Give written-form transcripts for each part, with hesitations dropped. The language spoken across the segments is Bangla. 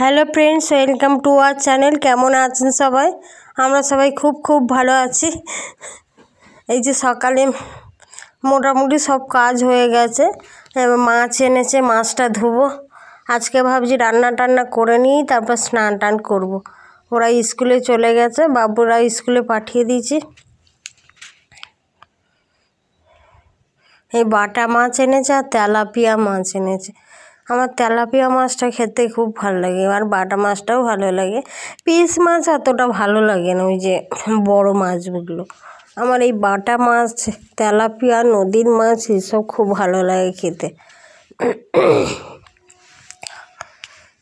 Hello friends, welcome to our channel. কেমন আছেন সবাই? আমরা সবাই খুব ভালো আছি। এই যে সকালে মোটামুটি সব কাজ হয়ে গেছে। এবার মাছ এনেছে, মাছটা ধুবো। আজকে ভাবছি রান্না টান্না করে নিই, তারপর স্নান টান করবো। ওরা স্কুলে চলে গেছে, বাবুরা স্কুলে পাঠিয়ে দিয়েছি। এই বাটা মাছ এনেছে আর তেলাপিয়া মাছ এনেছে। আমার তেলাপিয়া মাছটা খেতে খুব ভালো লাগে, আর বাটা মাছটাও ভালো লাগে। পিস মাছ অতটা ভালো লাগে না, ওই যে বড় মাছগুলো। আমার এই বাটা মাছ, তেলাপিয়া, নদীর মাছ এসব খুব ভালো লাগে খেতে।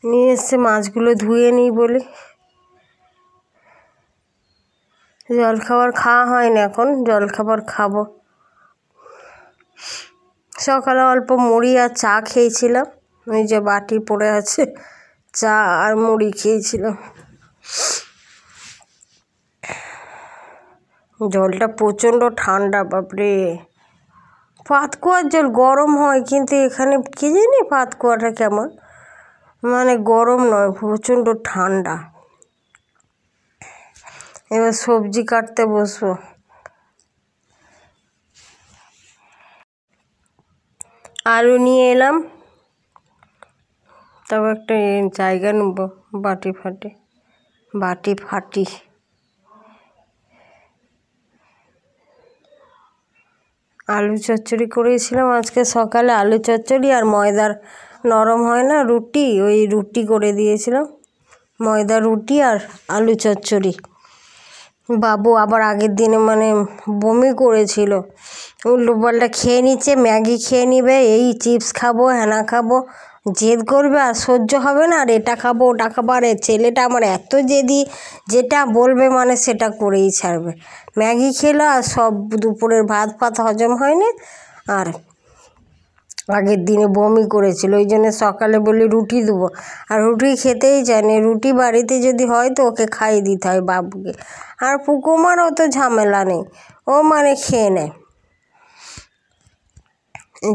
নিয়ে এসছে, মাছগুলো ধুয়ে নিই বলি। জলখাবার খাওয়া হয় না এখন, জলখাবার খাবো। সকালে অল্প মুড়ি আর চা খেয়েছিলাম, ওই যে বাটি পড়ে আছে, চা আর মুড়ি খেয়েছিলাম। জলটা প্রচণ্ড ঠান্ডা, বাপরে। পাতকুয়ার জল গরম হয়, কিন্তু এখানে কি জানি পাতকুয়াটা কেমন, মানে গরম নয়, প্রচণ্ড ঠান্ডা। এবার সবজি কাটতে বসবো। আলু নিয়ে এলাম, তবে একটা জায়গা নেব, বাটি ফাটি। আলু চচ্চড়ি করেছিলাম আজকে সকালে, আলু চচ্চড়ি আর ময়দার নরম হয় না রুটি, ওই রুটি করে দিয়েছিলাম, ময়দা রুটি আর আলু চচ্চড়ি। বাবু আবার আগের দিনে মানে বমি করেছিল, উল্টোপাল্টা খেয়ে নিচ্ছে, ম্যাগি খেয়ে নিবে, এই চিপস খাবো, হ্যানা খাবো, জেদ করবে আর সহ্য হবে না, আর এটা খাবো ওটা খাবো। আর ছেলেটা আমার এত জেদি, যেটা বলবে মানে সেটা করেই ছাড়বে। ম্যাগি খেলো আর সব দুপুরের ভাত হজম হয়নি, আর আগের দিনে বমি করেছিল, ওই জন্য সকালে বলি রুটি দেবো, আর রুটি খেতেই চায় না। রুটি বাড়িতে যদি হয় তো ওকে খাইয়ে দিতে হয় বাবুকে, আর পুকুমার অত ঝামেলা নেই, ও মানে খেয়ে নেয়।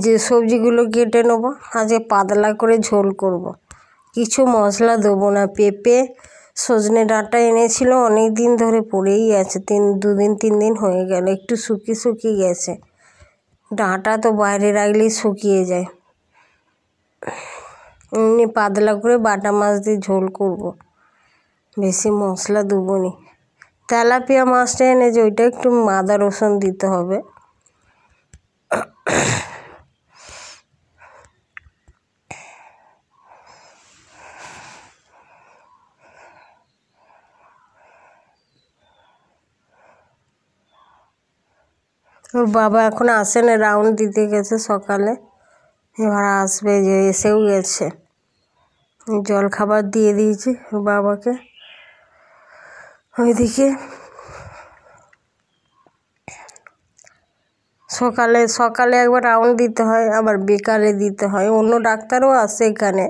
যে সবজিগুলো কেটে নেবো, আজকে পাতলা করে ঝোল করব। কিছু মশলা দেবো না। পেঁপে, সজনে ডাঁটা এনেছিল, অনেক দিন ধরে পড়েই আছে, 3 দিন হয়ে গেল, একটু শুকিয়ে গেছে। ডাঁটা তো বাইরে রাখলেই শুকিয়ে যায়। এমনি পাতলা করে বাটা মাছ দিয়ে ঝোল করব, বেশি মশলা দেবো নি। তেলাপিয়া মাছটা এনেছে, ওইটা একটু আদা রসুন দিতে হবে। ওর বাবা এখন আসে না, রাউন্ড দিতে গেছে সকালে, এবার আসবে, যে এসেও গেছে। জল খাবার দিয়ে দিয়েছি ওর বাবাকে। ওইদিকে সকালে একবার রাউন্ড দিতে হয়, আবার বিকালে দিতে হয়। অন্য ডাক্তারও আসে এখানে,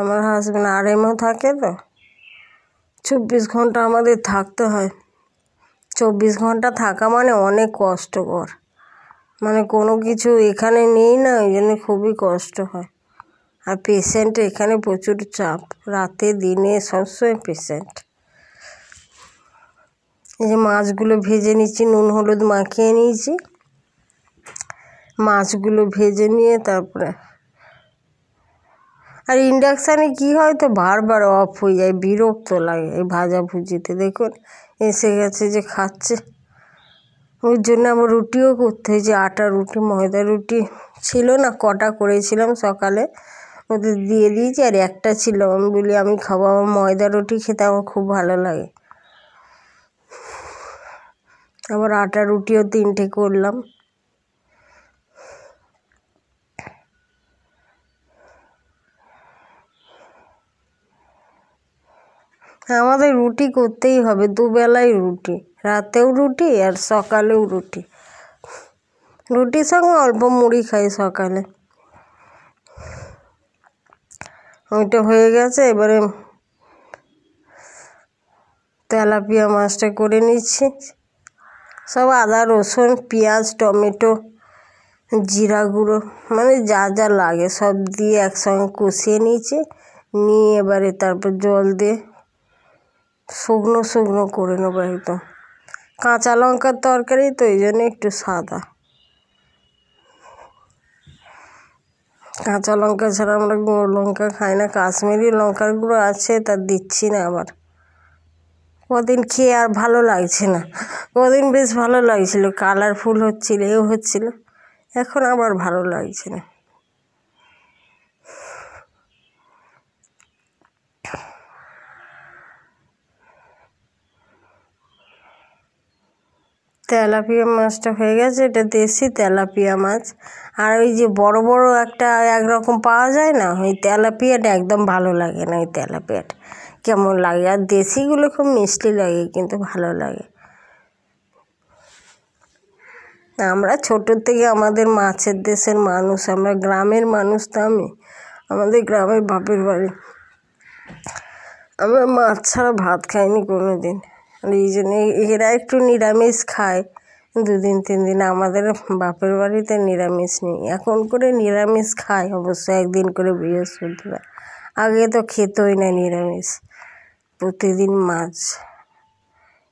আমার হাজব্যান্ড আরএমও থাকে, তো 24 ঘন্টা আমাদের থাকতে হয়। 24 ঘন্টা থাকা মানে অনেক কষ্টকর, মানে কোনো কিছু এখানে নেই না, ওই জন্য খুবই কষ্ট হয়। আর পেশেন্ট এখানে প্রচুর চাপ, রাতে দিনে সবসময় পেশেন্ট। এই যে মাছগুলো ভেজে নিচ্ছি, নুন হলুদ মাখিয়ে নিয়েছি। মাছগুলো ভেজে নিয়ে তারপরে, আর ইন্ডাকশানে কী হয় তো বারবার অফ হয়ে যায়, বিরক্ত লাগে এই ভাজাভুজিতে। দেখুন এসে গেছে যে খাচ্ছে, ওই জন্য আমার রুটিও করতে হয়েছে। আটা রুটি, ময়দা রুটি ছিল না, কটা করেছিলাম সকালে, ওদের দিয়ে দিয়েছি, আর একটা ছিল, আমি বলি আমি খাবো, আমার ময়দা রুটি খেতে আমার খুব ভালো লাগে। আবার আটা রুটিও 3টে করলাম। আমাদের রুটি করতেই হবে, দুবেলাই রুটি, রাতেও রুটি আর সকালেও রুটি। রুটির সঙ্গে অল্প মুড়ি খাই সকালে। ওইটা হয়ে গেছে, এবারে তেলাপিয়া মাছটা করে নিচ্ছি। সব আদা রসুন পেঁয়াজ টমেটো জিরা গুঁড়ো, মানে যা যা লাগে সব দিয়ে একসঙ্গে কষিয়ে নিয়েছি। নিয়ে এবারে তারপর জল দিয়ে শুকনো শুকনো করে নেবো একদম। কাঁচা লঙ্কার তরকারি তো এই জন্য একটু সাদা। কাঁচা লঙ্কা ছাড়া আমরা গুঁড়ো লঙ্কা খাই না। কাশ্মীরি লঙ্কার গুঁড়ো আছে, তা দিচ্ছি না আবার। কদিন খেয়ে আর ভালো লাগছে না। কদিন বেশ ভালো লাগছিল, কালারফুল হচ্ছিল, হচ্ছিল, এখন আবার ভালো লাগছে না। তেলাপিয়া মাছটা হয়ে গেছে, এটা দেশি তেলাপিয়া মাছ। আর ওই যে বড় বড় একটা একরকম পাওয়া যায় না, ওই তেলাপিয়াটা একদম ভালো লাগে না। ওই তেলাপিয়াটা কেমন লাগে, আর দেশিগুলো খুব মিষ্টি লাগে, কিন্তু ভালো লাগে। আমরা ছোটোর থেকে আমাদের মাছের দেশের মানুষ, আমরা গ্রামের মানুষ। তো আমাদের গ্রামের বাপের বাড়ি, আমরা মাছ ছাড়া ভাত খাইনি কোনো দিন। আর এই জন্যে এরা একটু নিরামিষ খায় 2 দিন 3 দিন। আমাদের বাপের বাড়িতে নিরামিষ নেই, এখন করে নিরামিষ খায় অবশ্য, একদিন করে বৃহস্পতিবার। আগে তো খেতই না নিরামিষ, প্রতিদিন মাছ।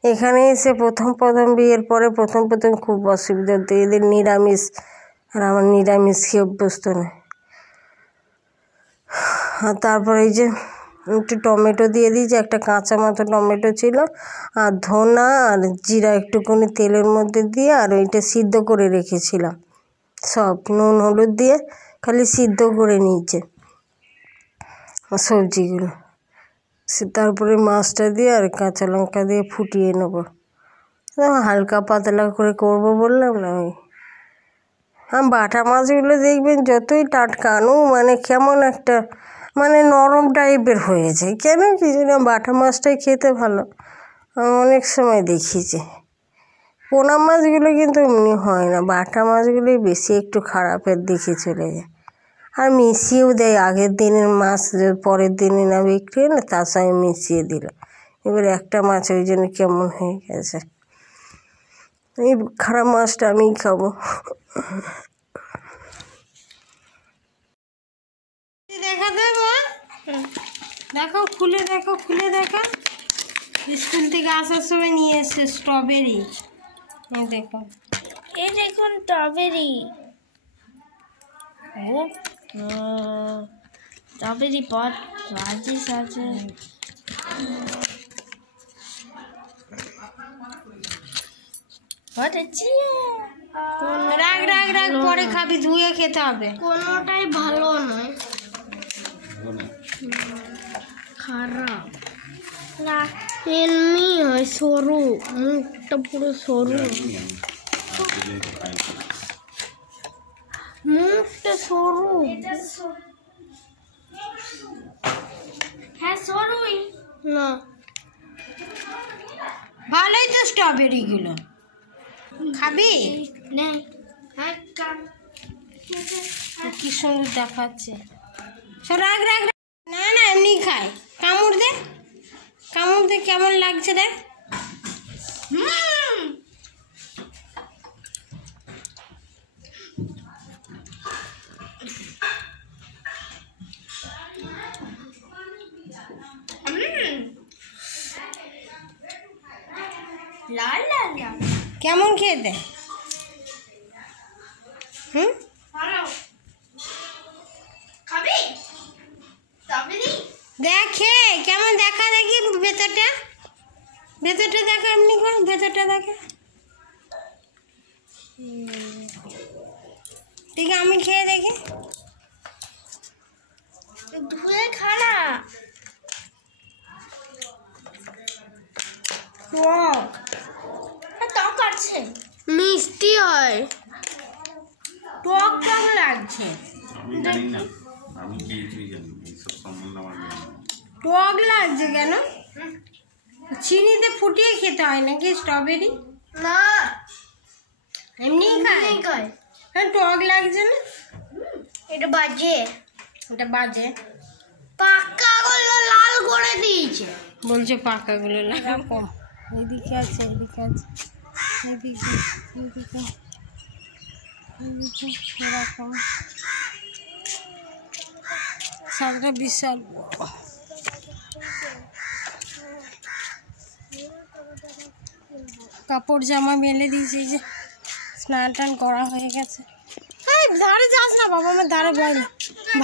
এখানে এসে প্রথম বিয়ের পরে প্রথম খুব অসুবিধা হতো, এদের নিরামিষ, আর আমার নিরামিষ খেয়ে অভ্যস্ত নয়। আর তারপরে এই যে একটু টমেটো দিয়ে দিয়েছি, একটা কাঁচা মতো টমেটো ছিল, আর ধনা আর জিরা একটুখানি তেলের মধ্যে দিয়ে, আর ওইটা সিদ্ধ করে রেখেছিলাম সব, নুন হলুদ দিয়ে খালি সিদ্ধ করে নিয়েছে সবজিগুলো। তারপরে মাছটা দিয়ে আর কাঁচা লঙ্কা দিয়ে ফুটিয়ে নেবো, হালকা পাতলা করে করব বললাম না। ওই বাটা মাছগুলো দেখবেন যতই টাটকা আনো, মানে কেমন একটা মানে নরম টাইপের হয়ে যায়, কেন কি জানি। বাটা মাছটাই খেতে ভালো, অনেক সময় দেখিয়েছে। পোনা মাছগুলো কিন্তু এমনি হয় না, বাটা মাছগুলোই বেশি একটু খারাপের দিকে চলে যায়। আর মিশিয়েও দেয়, আগের দিনের মাছ পরের দিনে না বিক্রি হলে তার সঙ্গে মিশিয়ে দিল। এবার একটা মাছ ওই জন্য কেমন হয়ে গেছে। এই খারাপ মাছটা আমিই খাবো। দেখা দেবো, দেখো খুলে দেখো, খুলে দেখো। স্কুল থেকে আসার সময় নিয়ে এসছে স্ট্রবেরি। এই দেখো, এই দেখুন স্ট্রবেরি। ও স্ট্রবেরি পট রাজিস আছে। রাখ রাখ রাখ, পরে খাবি, ধুয়ে খেতে হবে। কোনোটাই ভালো নয়, খারাপ। এমনি হয় সরু, মুখটা পুরো সরু, মুখটা সরু। হ্যাঁ সরুই না, ভালোই তো স্ট্রবেরিগুলো, খাবি? কি সুন্দর দেখাচ্ছে। রাখ রাখ, না না এমনি খায়। কামড় দে, কামড় দে, কেমন লাগছে দেখ। লাল লাল লাল কেমন খেতে? খাবি স্ট্রবেরি? দেখে কেমন দেখা, দেখি ভেতরটা, ভেতরটা দেখা, এমনি কর, ভেতরটা দেখা। দেখি আমি খেয়ে দেখি। ধুয়ে খানা। টক আছে, মিষ্টি হয়, টক টক লাগছে। আমি জানি না, আমি খেয়েছি জানি, এইসব সম্বন্ধে আমার জানি না। টক লাগছে কেন? চিনিতে ফুটিয়ে খেতে হয় নাকি স্ট্রবেরি? না এমনি খায়। হ্যাঁ, টক লাগছে না? এটা বাজে, এটা বাজে। পাকাগুলো লাল করে দিয়েছে। বলছে পাকাগুলো লাগাম। এদিকে আছে, এদিকে আছে, এদিকে এদিকে এদিকে এরকম ছাদটা বিশাল কাপড় জামা মেলে দিয়েছি, এই যে স্নান টান করা হয়ে গেছে। এই দাঁড়ে যাস না বাবা, আমার দাঁড়ে বল।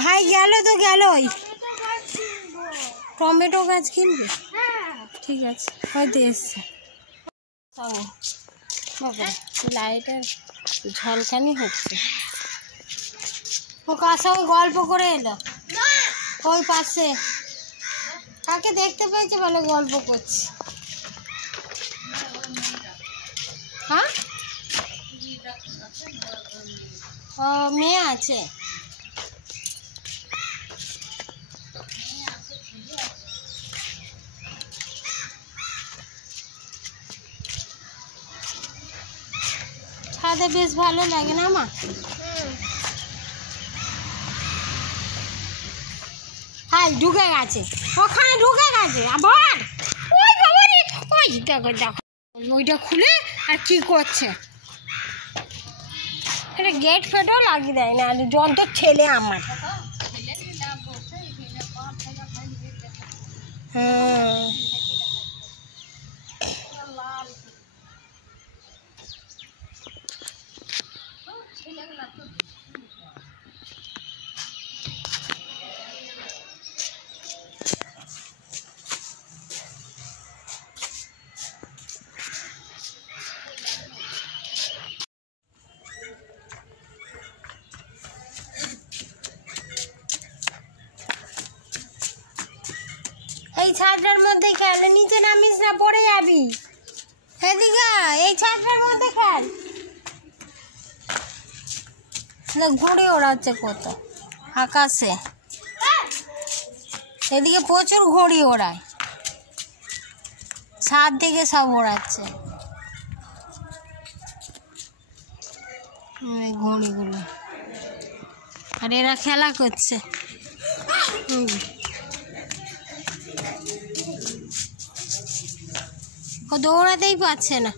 ভাই গেল তো গেলই। টমেটো গাছ কিনবে? ঠিক আছে, হয়তো এসছে। বাবা লাইটের ঝলকানি হচ্ছে। ও কার সঙ্গে গল্প করে এলো ওই পাশে, কাকে দেখতে পেয়েছে বলে গল্প করছি। হ্যাঁ, ও মেয়ে আছে। ছাদে বেশ ভালো লাগে না মা? হ্যাঁ ঢুকে গেছে, ওখানে ঢুকে গেছে আবার। ওই বাবা রে, ওই দেখো দেখো ওইটা খুলে আর কি করছে। এটা গেট ফেটও লাগিয়ে দেয় না, আর যন্ত্র ছেলে আমার। হ্যাঁ এই ছাদটার মধ্যে খেল, নিচে নামিস না, পড়ে যাবি। এদিকে এই ছাদটার মধ্যে খেল। ঘুড়ি ওড়াচ্ছে কত আকাশে, এদিকে প্রচুর ঘুড়ি ওড়ায়, ছাদ থেকে সব ওড়াচ্ছে ঘুড়িগুলো, আর এরা খেলা করছে। ও দৌড়াতেই পারছে না।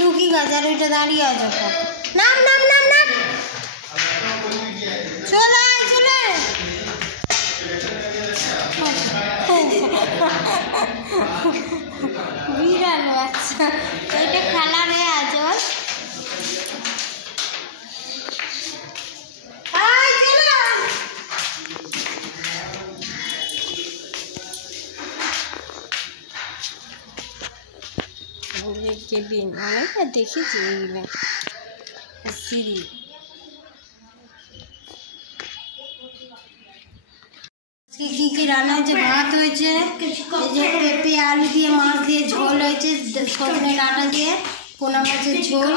লুকি গাছ আর ওইটা দাঁড়িয়ে আছে। নাম নাম নাম নাম, চলে চলে। বিড়াল বাচ্চা, এইটা খেলা হয়ে আছে ওর। কেবিন অনেকটা দেখেছি এগুলো, সিঁড়ি। কি কি রান্না হয়েছে? ভাত হয়েছে, এই যে পেঁপে আলু দিয়ে মাছ দিয়ে ঝোল হয়েছে, সজনে ডাঁটা দিয়ে পোনা মাছের ঝোল।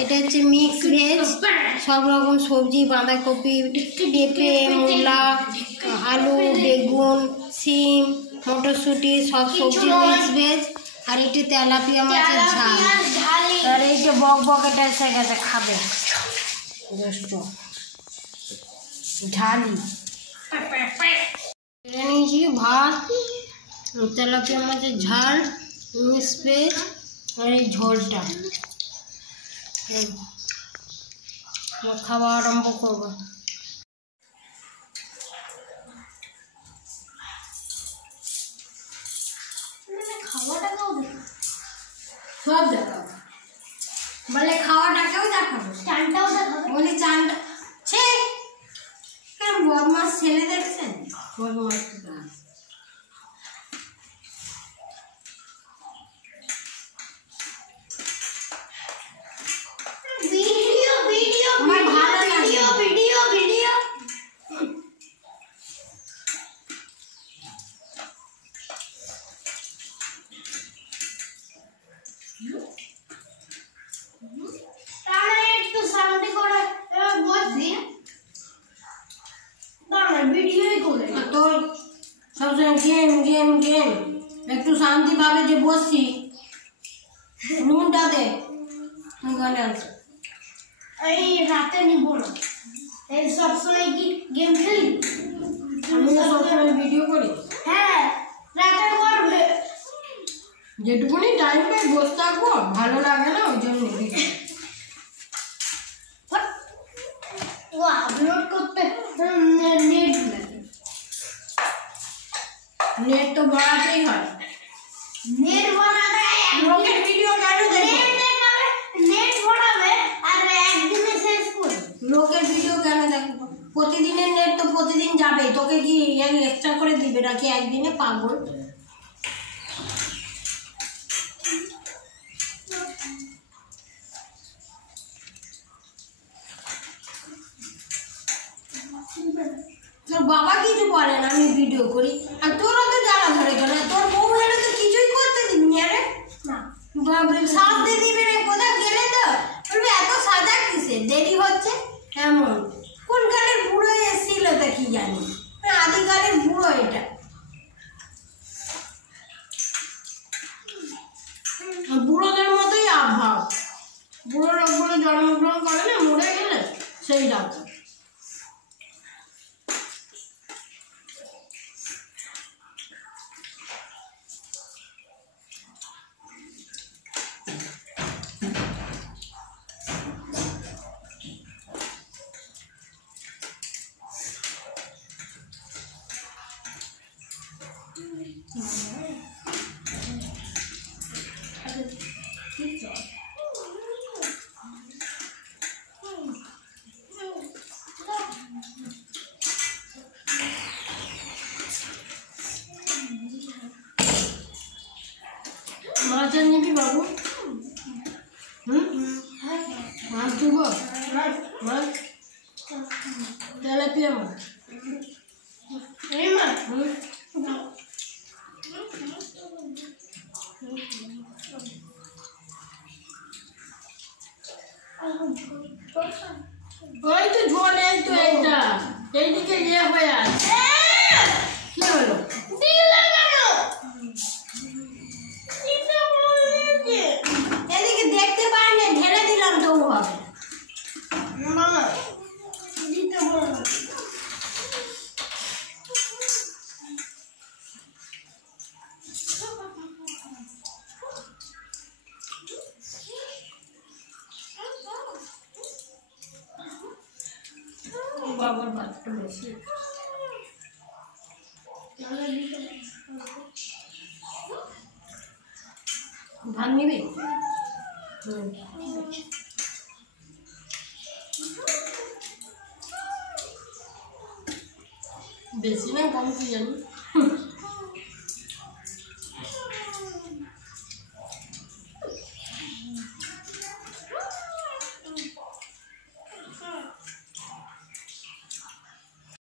এটা হচ্ছে মিক্স ভেজ, সব রকম সবজি, বাঁধাকপি, পেঁপে, মূলা, আলু, বেগুন, সিম, মটরশুঁটি, সব সবজি মিক্স ভেজ। আর একটু তেলাপিয়া মাছের ঝাল। আর এই যে বক বকেটা এসে গেছে খাবে, ঝালি নিয়েছি। ভাত, তেলাপিয়া মাছের ঝাল, মিক্স ভেজ, আর এই ঝোলটা খাওয়া আরম্ভ করবো। সব দেখাবো বলে, খাওয়াটাকেও দেখাবো, চানটাও দেখাবো বলি। চানটা ছে বদমাস ছেলে দেখছেন, বদমাস। Video video video video video. একটু সাউন্ড করে বসছি, ভিডিওই করে তোর সবসময় গেম গেম গেম। একটু শান্তি ভাবে যে বসছি, নুনটা দে। এই রাতে নিব না, এই সবসময় কি গেম খেলি? আমি সবসময় ভিডিও করি। হ্যাঁ রাতের পর যেটুকুনি টাইম পাই বসে থাকবো, ভালো লাগে না ওই জন্য। ও আপলোড করতে নেট লাগে, নেট তো বাড়াতেই হয়। নেট বানাবে লোকের ভিডিও কেন দেখবো? নেট বানাবে আর একদিনে শেষ করবে। লোকের ভিডিও কেন দেখবো? প্রতিদিনের নেট তো প্রতিদিন যাবে, তোকে কি এক্সট্রা করে দিবে নাকি একদিনে? পাগল। তোর বাবা কিছু বলে না, আমি ভিডিও করি, আর তোরা তো জ্বালা ধরে কেন? তোর বউ হলে তো কিছুই করতে দিবি না রে। না সাজতে দিবে রে, কোথাও গেলে তো বলবি এত সাজা কিসে, দেরি হচ্ছে এমন। কোন কালের বুড়ো এসেছিল তা কি জানি, আদিকালের বুড়ো এটা। বুড়োদের মতোই আভাব। বুড়ো লোকগুলো জন্মগ্রহণ করে না, মরে গেলে সেই রকম। মাছ নিবি বাবু? মাছ দিব? মাছ তেলাপিয়া মাছ। এই মা ওই তো ঝোল, এই তো এইটা এইদিকে ইয়ে হয়ে আছে। কি হলো? এদিকে দেখতে পাই না, ঢেলে দিলাম তো হবে। মামা দিতে বলো না। বাবার ভাতটা বেশি। ভাত নিবি? বেশি না কম কি জানি।